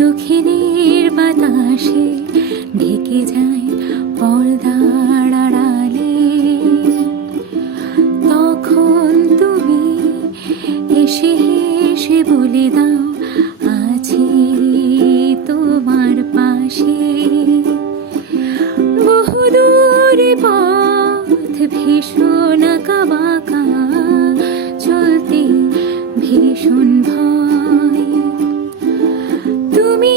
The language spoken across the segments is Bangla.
দক্ষিণের বাতাসে ঢেকে যায় পর্দার আড়ালে। তখন তুমি এসে হেসে বলে দাও, আছি তোমার পাশে। বহুদূরে পথ ভীষণ আঁকা বাঁকা, চলতে ভীষণ ভয়। তুমি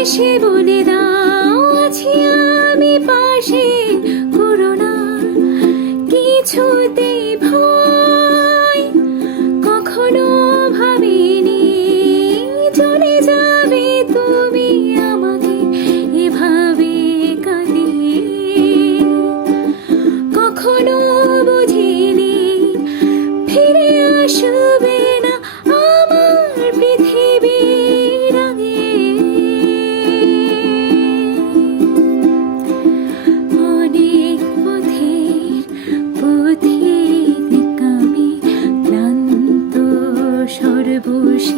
এসে বলে দাও, আছি আমি পাশে, করো না কিছুতেই ভয়। কখনো ভাবিনি চলে যাবে তুমি আমাকে এভাবে কাঁদিয়ে। কখনো বুঝিনি ফিরে আসবে না আমার পৃথিবীর আগে। অনেক পথের পথিক আমি, ক্লান্ত সর্বশেষ।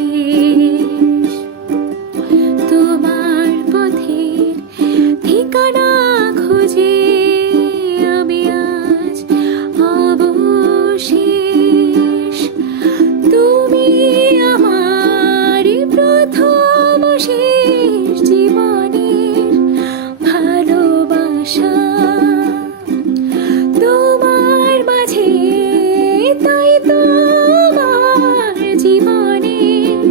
তোমার পথের ঠিকানা খুঁজে আমি আজ অবশেষ। তুমি আমার প্রথম শেষ জীবনের ভালোবাসা। তোমার মাঝে তাই তোমার জীবনের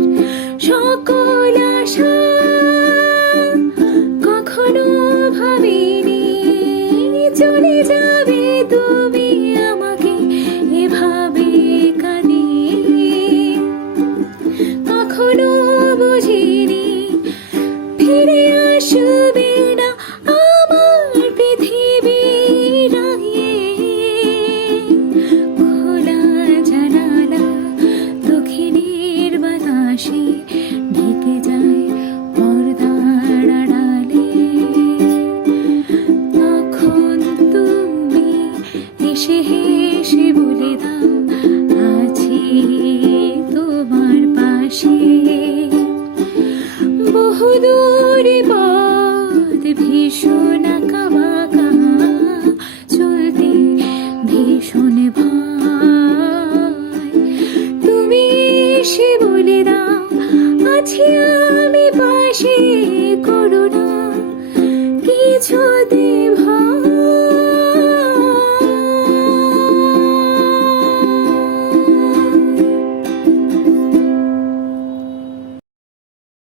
সকল আশা। কখনো ভাবিনি চলে যাবে তুমি আমাকে এভাবে কাঁদিয়ে। কখনো বুঝিনি ফিরে আসবে না আমার পৃথিবীর আগে। খোলা জানালা দক্ষিণের বাতাসে ঢেকে যায় পর্দার আড়ালে। তখন তুমি এসে হেসে বলে দাও, আছি তোমার পাশে। বহুদূরে পথ ভীষণ আঁকা বাঁকা, চলতে ভীষণ ভয়। তুমি এসে বলে দাও, আছি